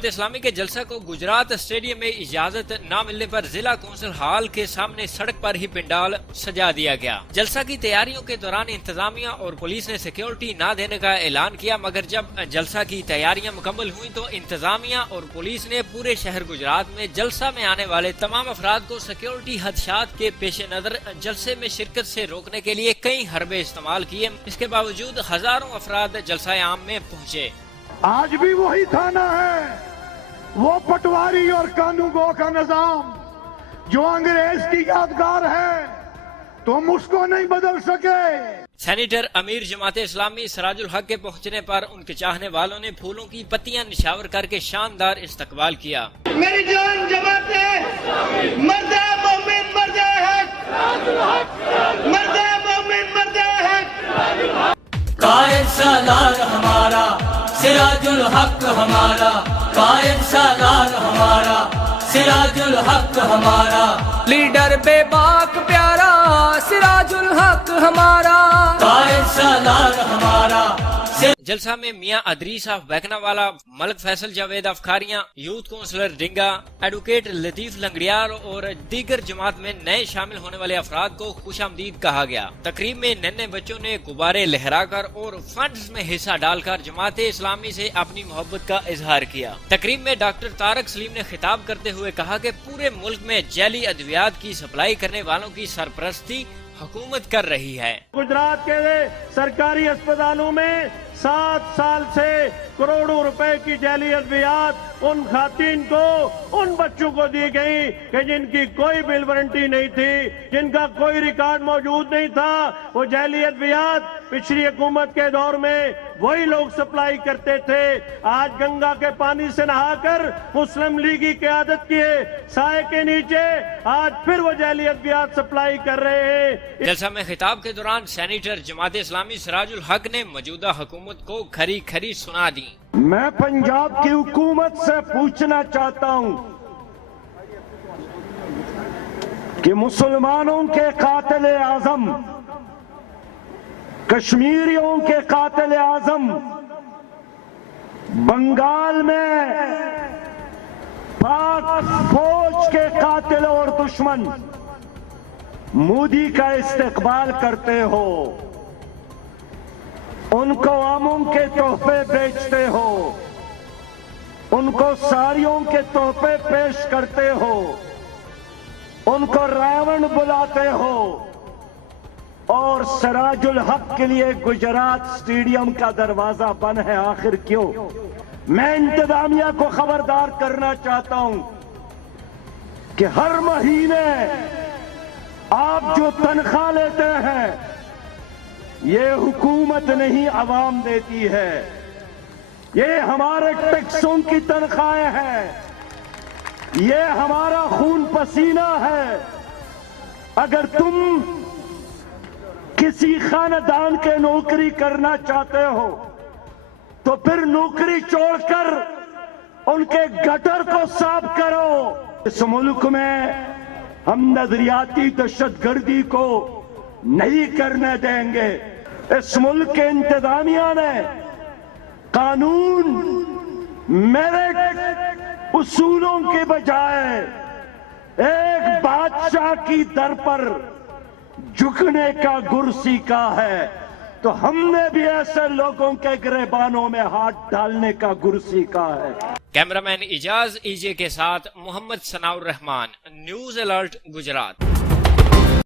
जमात इस्लामी के जलसा को गुजरात स्टेडियम में इजाजत न मिलने पर जिला कौंसिल हॉल के सामने सड़क पर ही पंडाल सजा दिया गया। जलसा की तैयारियों के दौरान इंतजामिया और पुलिस ने सिक्योरिटी न देने का ऐलान किया, मगर जब जलसा की तैयारियां मुकम्मल हुई तो इंतजामिया और पुलिस ने पूरे शहर गुजरात में जलसा में आने वाले तमाम अफराद को सिक्योरिटी हदशात के पेश नजर जलसे में शिरकत से रोकने के लिए कई हरबे इस्तेमाल किए। इसके बावजूद हजारों अफराद जलसा आम में पहुँचे। आज भी वही थाना है, वो पटवारी और कानूगो का निजाम जो अंग्रेज की यादगार है, तुम उसको नहीं बदल सके। सेनेटर अमीर जमात इस्लामी सिराजुल हक के पहुंचने पर उनके चाहने वालों ने फूलों की पत्तियां निशावर करके शानदार इस्तकबाल किया। मेरी जान जमात है, मर्द मोमिन मर्द है, मर्द मोमिन मर्द है। कायद सालार हमारा, सिराजुल हक हमारा, कायद सालार हमारा, सिराजुल हक हमारा, लीडर बेबाक प्यारा, सिराजुल हक हमारा, कायद सालार हमारा। जलसा में मियां अदरी साहब बैकनावाला, Malik Faisal Javed अफखारियां, youth counsellor डिंगा, advocate Latif लंगड़ियार और दीगर जमात में नए शामिल होने वाले अफराद को खुशामदीद कहा गया। तकरीब में नन्हे बच्चों ने गुब्बारे लहराकर और फंड्स में हिस्सा डालकर जमात इस्लामी से अपनी मोहब्बत का इजहार किया। तकरीब में डॉक्टर तारक सलीम ने खिताब करते हुए कहा कि पूरे मुल्क में जैली अद्वियात की सप्लाई करने वालों की सरपरस्ती हुकूमत कर रही है। गुजरात के सरकारी अस्पतालों में 7 साल से करोड़ों रुपए की जैली अद्वियात उन खातिन को, उन बच्चों को दी गई कि जिनकी कोई बिल वारंटी नहीं थी, जिनका कोई रिकॉर्ड मौजूद नहीं था। वो जैली अद्वियात पिछली हुकूमत के दौर में वही लोग सप्लाई करते थे। आज गंगा के पानी से नहाकर मुस्लिम लीग की क़यादत के साए के नीचे आज फिर वो जैली अद्वियात सप्लाई कर रहे हैं। जलसा में खिताब के दौरान सेनेटर जमात इस्लामी सिराजुल हक ने मौजूदा हुकूमत को खरी खरी सुना दी। मैं पंजाब की हुकूमत से पूछना चाहता हूं कि मुसलमानों के कातिल आजम, कश्मीरियों के कातिल आजम, बंगाल में पाक फौज के कातिल और दुश्मन मोदी का इस्तेकबाल करते हो, उनको आमों के तोहफे बेचते हो, उनको साड़ियों के तोहफे पेश करते हो, उनको रावण बुलाते हो और सिराजुल हक के लिए गुजरात स्टेडियम का दरवाजा बंद है। आखिर क्यों? मैं इंतजामिया को खबरदार करना चाहता हूं कि हर महीने आप जो तनख्वाह लेते हैं ये हुकूमत नहीं अवाम देती है, ये हमारे टैक्सों की तनख्वाहें हैं, ये हमारा खून पसीना है। अगर तुम किसी खानदान के नौकरी करना चाहते हो तो फिर नौकरी छोड़कर उनके गटर को साफ करो। इस मुल्क में हम नजरियाती दहशतगर्दी को नहीं करने देंगे। इस मुल्क के इंतजामिया ने कानून मेरिट उसूलों के बजाय एक बादशाह की दर पर झुकने का गुर सीखा है, तो हमने भी ऐसे लोगों के गिरबानों में हाथ डालने का गुर सीखा है। कैमरामैन इजाज ईजे के साथ मोहम्मद सनाउर रहमान, न्यूज अलर्ट गुजरात।